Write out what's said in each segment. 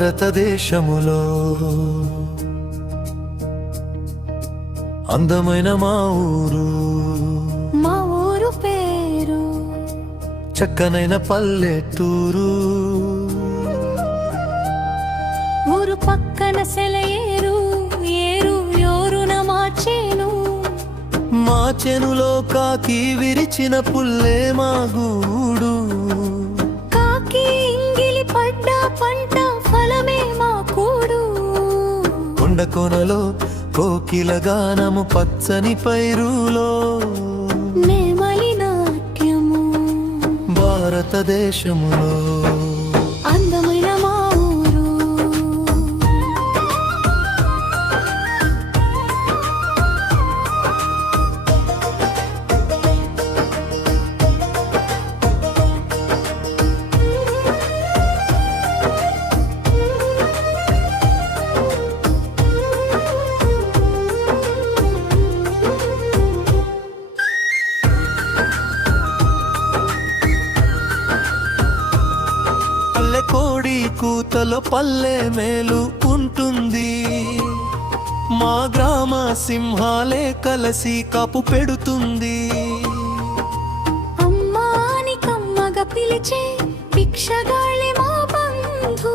భారతదేశములో అందమైన మా ఊరు పేరు చక్కనైన పల్లెటూరు. ఊరు పక్కన సెలయేరు, ఏరు యోరున మార్చేను. మా చెనులో కాకి విరిచిన పుల్లే మా గూడు. కాకి ఇంగిలి పడ్డ పంట ఫలమే మా కూడు. కొండ కొనలో కోకిల గానము, పచ్చని పైరులో నెమలి నాట్యము. భారతదేశములో అందమైన మా ఊరు. కోడి కూతలో పల్లె మేలు ఉంటుంది. మా గ్రామ సింహాలే కలసి కాపు పెడుతుంది. అమ్మాని కమ్మగా పిలిచే భిక్షగాళ్ళే మా బంధు.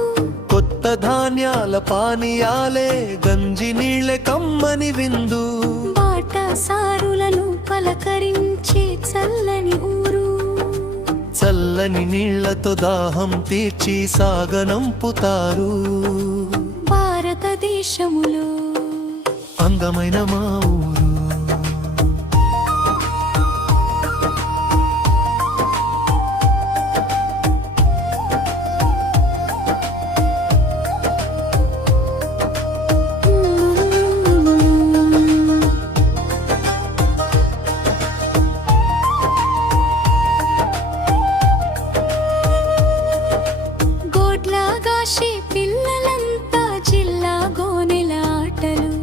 కొత్త ధాన్యాల పానీయాలే, గంజి నీళ్ళే కమ్మని విందు. బాట సారులను పలకరించే చల్లని ఊరు. చల్లని నీళ్లతో దాహం తీర్చి సాగనంపుతారు. భారతదేశములో అందమైన మా ఊరు. పిల్లలంతా జిల్లా గోనెల ఆటలు.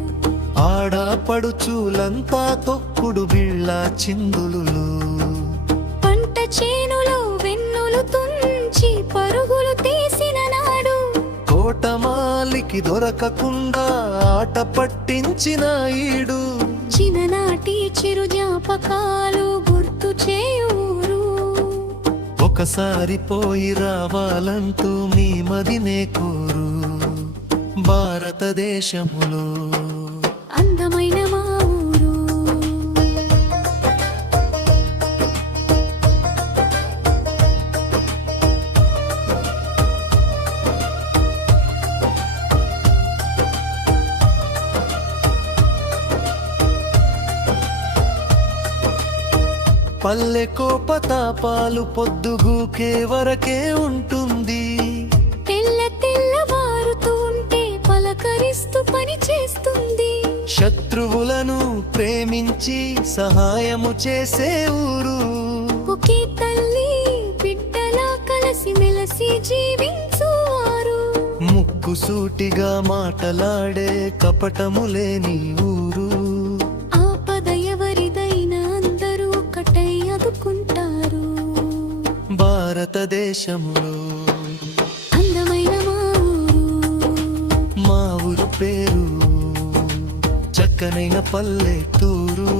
ఆడపడుచులంతా తొక్కుడు బిళ్ళ చిందులు. పంట చేనులో వెన్నులు తుంచి పరుగులు తీసిన నాడు. తోటమాలికి దొరకకుండా ఆట పట్టించిన ఈడు. చిన్ననాటి చిరు జ్ఞాపకాలు గుర్తు చేయూరు. ఒకసారి పోయి రావాలంటూ మీ మదినే కోరు. భారతదేశములో అందమైన మా ఊరు. పల్లె కోపతాపాలు పొద్దుగూకే వరకే ఉంటుంది. తెల్లవారుతుంటే పలకరిస్తూ పని చేస్తుంది. శత్రువులను ప్రేమించి సహాయము చేసే ఊరు. ఒకే తల్లి బిడ్డలా కలిసి మెలసి జీవించువారు. ముక్కుసూటిగా మాటలాడే కపటము లేని ఊరు. ఆపద ఎవరిదైనా అందరూ ఒకటై అదుకుంటారు. భారతదేశములో అందమైన మా ఊరు. మా ఊరు పేరు చక్కనైన పల్లెటూరు.